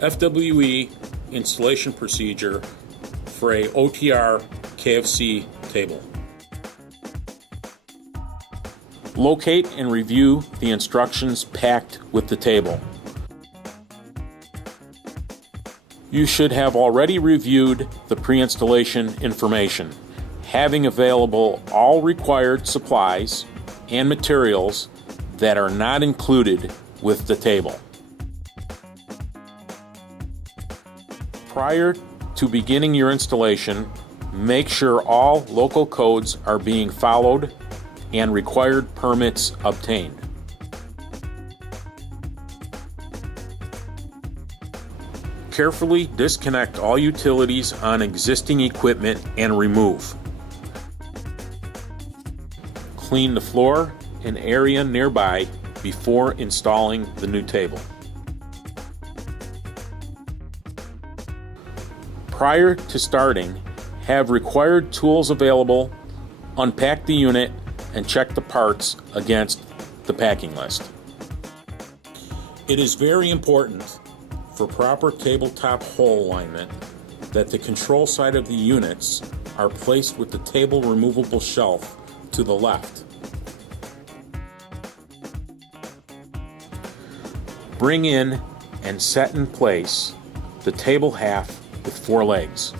FWE installation procedure for a OTR KFC table. Locate and review the instructions packed with the table. You should have already reviewed the pre-installation information, having available all required supplies and materials that are not included with the table. Prior to beginning your installation, make sure all local codes are being followed and required permits obtained. Carefully disconnect all utilities on existing equipment and remove. Clean the floor and area nearby before installing the new table. Prior to starting, have required tools available, unpack the unit, and check the parts against the packing list. It is very important for proper tabletop hole alignment that the control side of the units are placed with the table removable shelf to the left. Bring in and set in place the table half with 4 legs.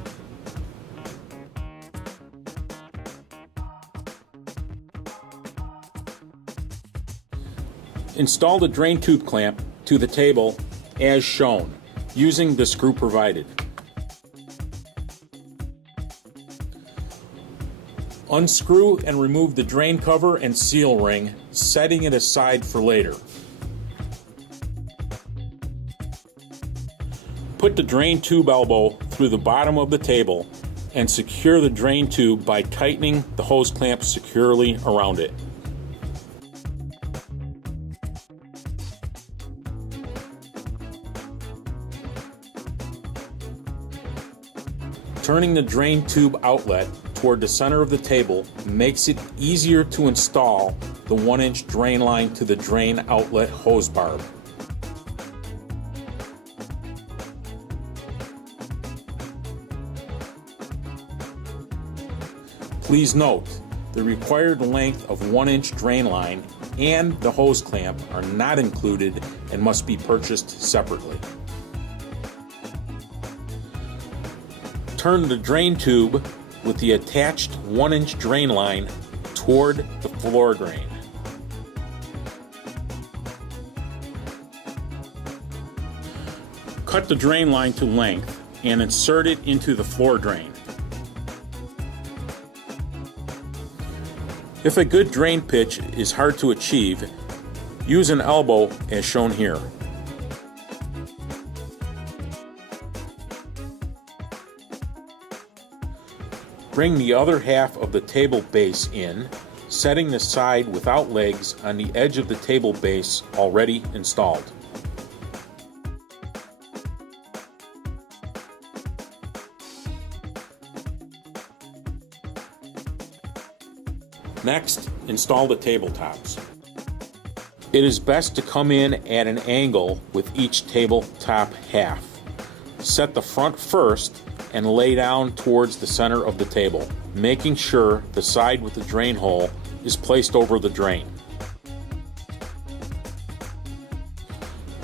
Install the drain tube clamp to the table as shown, using the screw provided. Unscrew and remove the drain cover and seal ring, setting it aside for later. Put the drain tube elbow through the bottom of the table and secure the drain tube by tightening the hose clamp securely around it. Turning the drain tube outlet toward the center of the table makes it easier to install the 1-inch drain line to the drain outlet hose barb. Please note, the required length of 1-inch drain line and the hose clamp are not included and must be purchased separately. Turn the drain tube with the attached 1-inch drain line toward the floor drain. Cut the drain line to length and insert it into the floor drain. If a good drain pitch is hard to achieve, use an elbow as shown here. Bring the other half of the table base in, setting the side without legs on the edge of the table base already installed. Next, install the tabletops. It is best to come in at an angle with each tabletop half. Set the front first and lay down towards the center of the table, making sure the side with the drain hole is placed over the drain.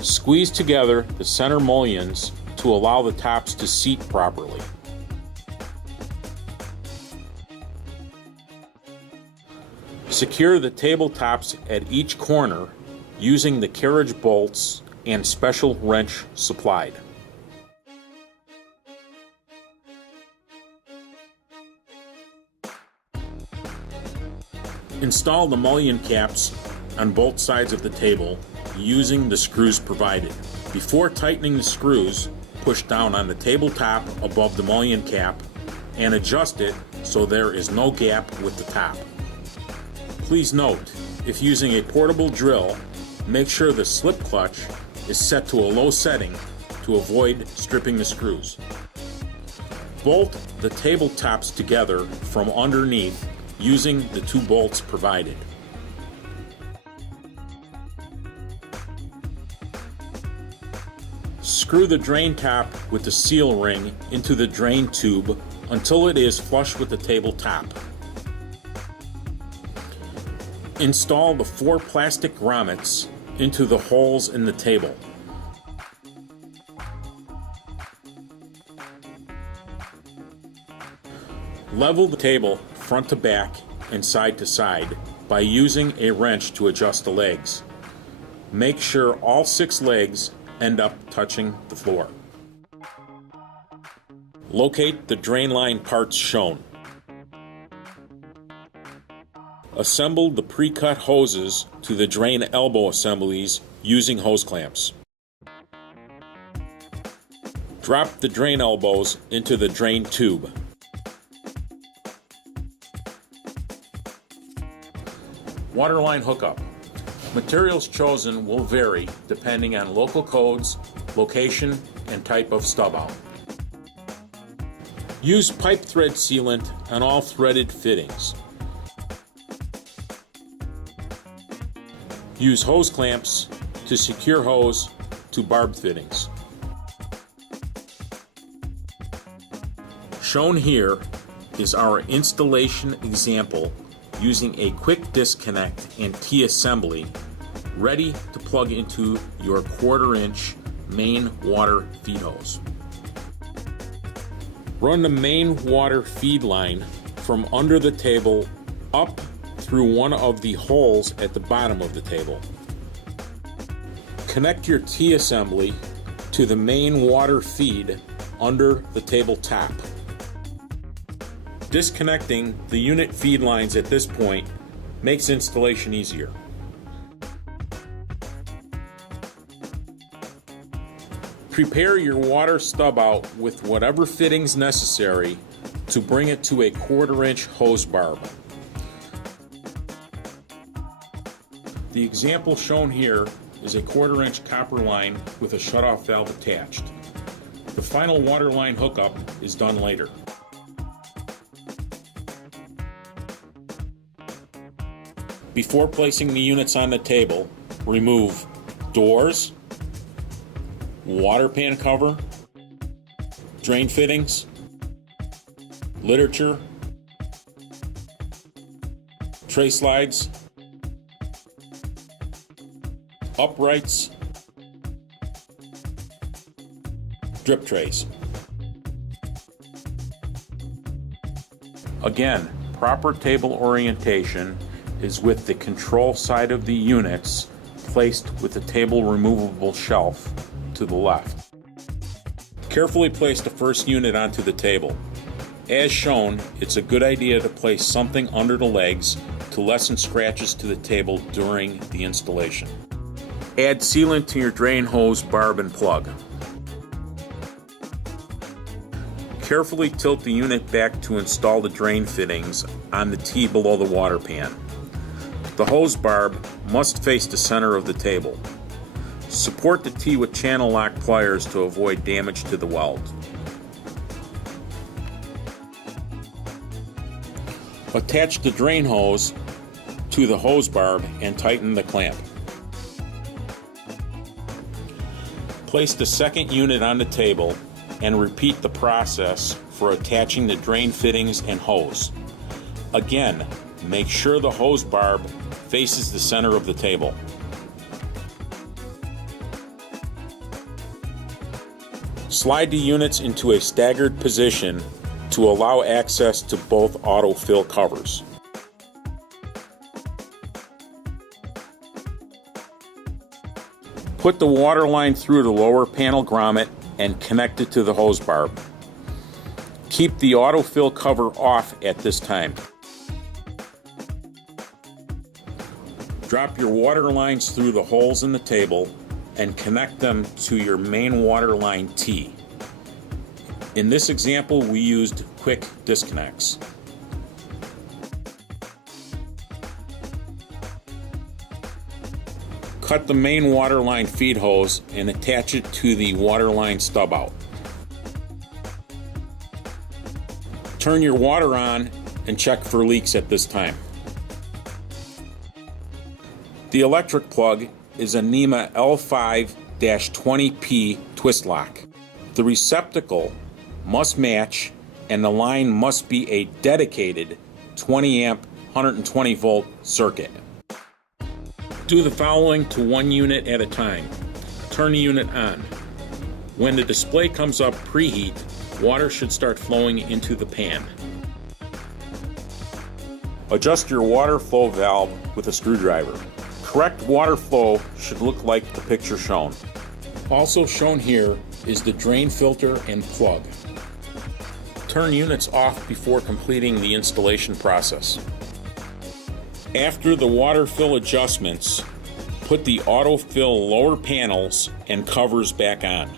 Squeeze together the center mullions to allow the tops to seat properly. Secure the tabletops at each corner using the carriage bolts and special wrench supplied. Install the mullion caps on both sides of the table using the screws provided. Before tightening the screws, push down on the tabletop above the mullion cap and adjust it so there is no gap with the top. Please note, if using a portable drill, make sure the slip clutch is set to a low setting to avoid stripping the screws. Bolt the tabletops together from underneath using the 2 bolts provided. Screw the drain top with the seal ring into the drain tube until it is flush with the tabletop. Install the 4 plastic grommets into the holes in the table. Level the table front to back and side to side by using a wrench to adjust the legs. Make sure all 6 legs end up touching the floor. Locate the drain line parts shown. Assemble the pre-cut hoses to the drain elbow assemblies using hose clamps. Drop the drain elbows into the drain tube. Waterline hookup. Materials chosen will vary depending on local codes, location, and type of stub out. Use pipe thread sealant on all threaded fittings. Use hose clamps to secure hose to barbed fittings. Shown here is our installation example using a quick disconnect and T-assembly ready to plug into your 1/4-inch main water feed hose. Run the main water feed line from under the table up through one of the holes at the bottom of the table. Connect your T-assembly to the main water feed under the table top. Disconnecting the unit feed lines at this point makes installation easier. Prepare your water stub out with whatever fittings necessary to bring it to a 1/4-inch hose barb. The example shown here is a 1/4-inch copper line with a shutoff valve attached. The final water line hookup is done later. Before placing the units on the table, remove doors, water pan cover, drain fittings, literature, tray slides, uprights, drip trays. Again, proper table orientation is with the control side of the units placed with the table removable shelf to the left. Carefully place the first unit onto the table. As shown, it's a good idea to place something under the legs to lessen scratches to the table during the installation. Add sealant to your drain hose barb and plug. Carefully tilt the unit back to install the drain fittings on the T below the water pan. The hose barb must face the center of the table. Support the T with channel lock pliers to avoid damage to the weld. Attach the drain hose to the hose barb and tighten the clamp. Place the second unit on the table and repeat the process for attaching the drain fittings and hose. Again, make sure the hose barb faces the center of the table. Slide the units into a staggered position to allow access to both autofill covers. Put the water line through the lower panel grommet and connect it to the hose barb. Keep the autofill cover off at this time. Drop your water lines through the holes in the table and connect them to your main water line T. In this example, we used quick disconnects. Cut the main water line feed hose and attach it to the water line stub out. Turn your water on and check for leaks at this time. The electric plug is a NEMA L5-20P twist lock. The receptacle must match and the line must be a dedicated 20 amp 120 volt circuit. Do the following to one unit at a time. Turn the unit on. When the display comes up preheat, water should start flowing into the pan. Adjust your water flow valve with a screwdriver. Correct water flow should look like the picture shown. Also shown here is the drain filter and plug. Turn units off before completing the installation process. After the water fill adjustments, put the autofill lower panels and covers back on.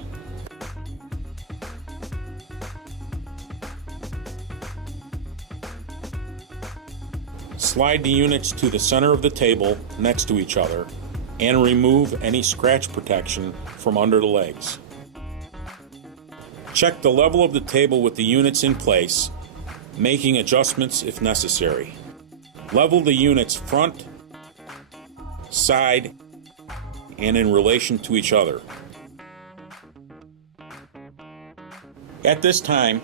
Slide the units to the center of the table next to each other and remove any scratch protection from under the legs. Check the level of the table with the units in place, making adjustments if necessary. Level the units front, side, and in relation to each other. At this time,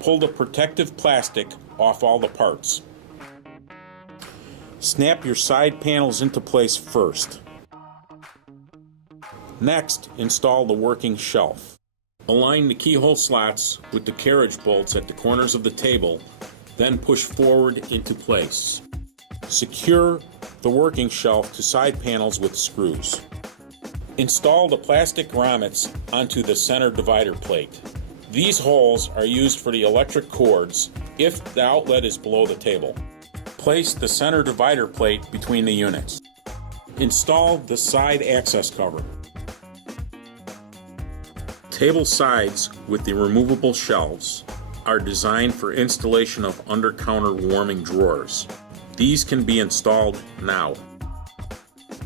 pull the protective plastic off all the parts. Snap your side panels into place first. Next, install the working shelf. Align the keyhole slots with the carriage bolts at the corners of the table, then push forward into place. Secure the working shelf to side panels with screws. Install the plastic grommets onto the center divider plate. These holes are used for the electric cords if the outlet is below the table. Place the center divider plate between the units. Install the side access cover. Table sides with the removable shelves are designed for installation of under-counter warming drawers. These can be installed now.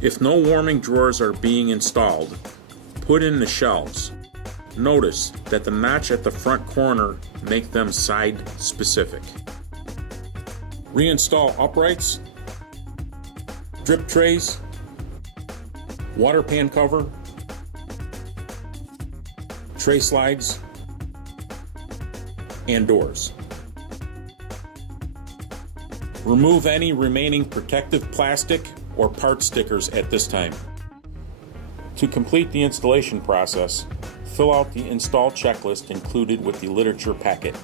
If no warming drawers are being installed, put in the shelves. Notice that the notch at the front corner make them side specific. Reinstall uprights, drip trays, water pan cover, tray slides, and doors. Remove any remaining protective plastic or part stickers at this time. To complete the installation process, fill out the install checklist included with the literature packet.